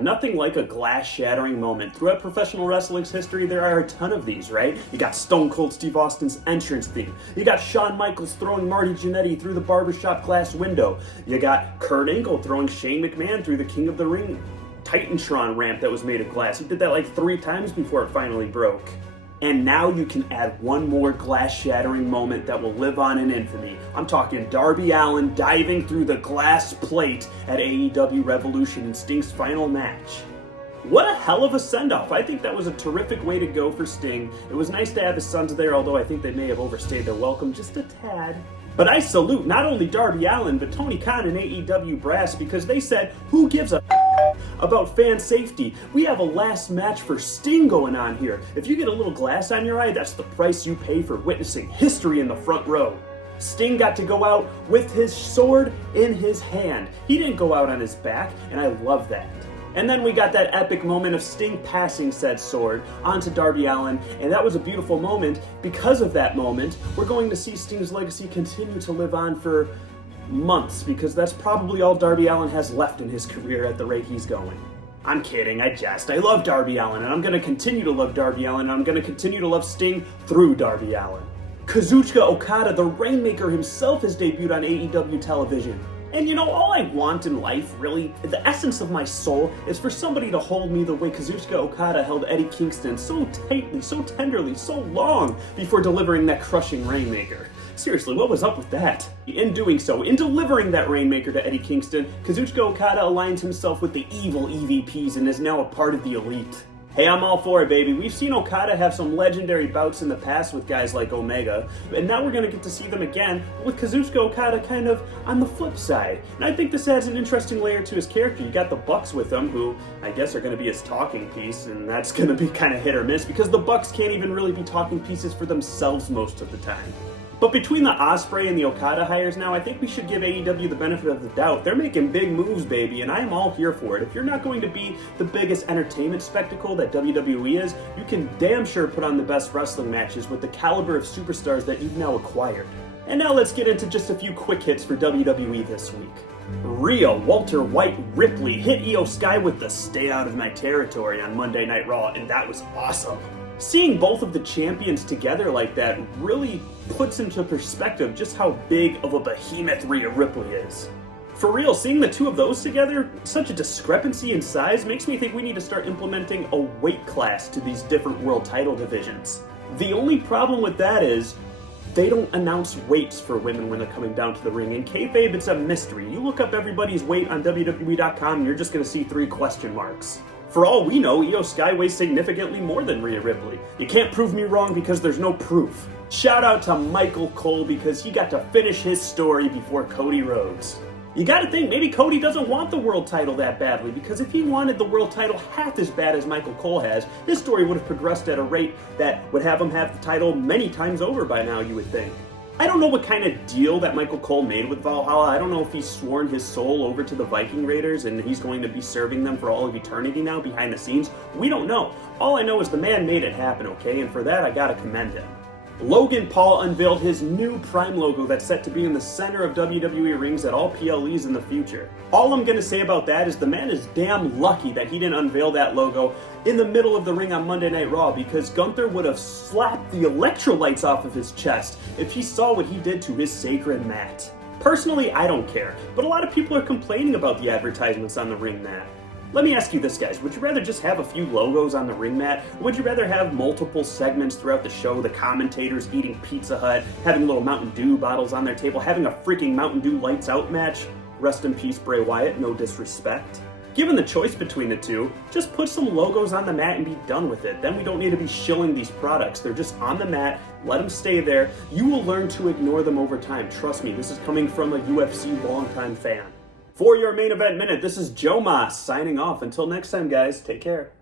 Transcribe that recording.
Nothing like a glass-shattering moment. Throughout professional wrestling's history, there are a ton of these, right? You got Stone Cold Steve Austin's entrance theme. You got Shawn Michaels throwing Marty Jannetty through the barbershop glass window. You got Kurt Angle throwing Shane McMahon through the King of the Ring Titantron ramp that was made of glass. He did that like 3 times before it finally broke. And now you can add one more glass-shattering moment that will live on in infamy. I'm talking Darby Allin diving through the glass plate at AEW Revolution in Sting's final match. What a hell of a send-off. I think that was a terrific way to go for Sting. It was nice to have his sons there, although I think they may have overstayed their welcome just a tad. But I salute not only Darby Allin, but Tony Khan and AEW brass, because they said, who gives a about fan safety? We have a last match for Sting going on here. If you get a little glass on your eye, that's the price you pay for witnessing history in the front row. Sting got to go out with his sword in his hand. He didn't go out on his back, and I love that. And then we got that epic moment of Sting passing said sword onto Darby Allin, and that was a beautiful moment. Because of that moment, we're going to see Sting's legacy continue to live on for months, because that's probably all Darby Allin has left in his career at the rate he's going. I'm kidding, I jest. I love Darby Allin, and I'm going to continue to love Darby Allin, and I'm going to continue to love Sting through Darby Allin. Kazuchika Okada, the Rainmaker himself, has debuted on AEW television. And you know, all I want in life, really, the essence of my soul, is for somebody to hold me the way Kazuchika Okada held Eddie Kingston so tightly, so tenderly, so long before delivering that crushing Rainmaker. Seriously, what was up with that? In doing so, in delivering that Rainmaker to Eddie Kingston, Kazuchika Okada aligns himself with the evil EVPs and is now a part of the Elite. Hey, I'm all for it, baby. We've seen Okada have some legendary bouts in the past with guys like Omega, and now we're going to get to see them again with Kazuchika Okada kind of on the flip side. And I think this adds an interesting layer to his character. You got the Bucks with him, who I guess are going to be his talking piece, and that's going to be kind of hit or miss because the Bucks can't even really be talking pieces for themselves most of the time. But between the Ospreay and the Okada hires now, I think we should give AEW the benefit of the doubt. They're making big moves, baby, and I am all here for it. If you're not going to be the biggest entertainment spectacle that WWE is, you can damn sure put on the best wrestling matches with the caliber of superstars that you've now acquired. And now let's get into just a few quick hits for WWE this week. Rhea Ripley hit Iyo Sky with the "Stay Out of My Territory" on Monday Night Raw, and that was awesome. Seeing both of the champions together like that really puts into perspective just how big of a behemoth Rhea Ripley is. For real, seeing the two of those together, such a discrepancy in size, makes me think we need to start implementing a weight class to these different world title divisions. The only problem with that is they don't announce weights for women when they're coming down to the ring. In kayfabe, it's a mystery. You look up everybody's weight on WWE.com and you're just going to see 3 question marks. For all we know, Iyo Sky weighs significantly more than Rhea Ripley. You can't prove me wrong because there's no proof. Shout out to Michael Cole because he got to finish his story before Cody Rhodes. You gotta think, maybe Cody doesn't want the world title that badly, because if he wanted the world title half as bad as Michael Cole has, his story would have progressed at a rate that would have him have the title many times over by now, you would think. I don't know what kind of deal that Michael Cole made with Valhalla. I don't know if he's sworn his soul over to the Viking Raiders and he's going to be serving them for all of eternity now behind the scenes. We don't know. All I know is the man made it happen, okay? And for that, I gotta commend him. Logan Paul unveiled his new Prime logo that's set to be in the center of WWE rings at all PLEs in the future. All I'm gonna say about that is the man is damn lucky that he didn't unveil that logo in the middle of the ring on Monday Night Raw, because Gunther would have slapped the electrolytes off of his chest if he saw what he did to his sacred mat. Personally, I don't care, but a lot of people are complaining about the advertisements on the ring mat. Let me ask you this, guys. Would you rather just have a few logos on the ring mat? Or would you rather have multiple segments throughout the show, the commentators eating Pizza Hut, having little Mountain Dew bottles on their table, having a freaking Mountain Dew Lights Out match? Rest in peace, Bray Wyatt, no disrespect. Given the choice between the two, just put some logos on the mat and be done with it. Then we don't need to be shilling these products. They're just on the mat. Let them stay there. You will learn to ignore them over time. Trust me, this is coming from a UFC longtime fan. For your main event minute, this is Joe Moss signing off. Until next time, guys, take care.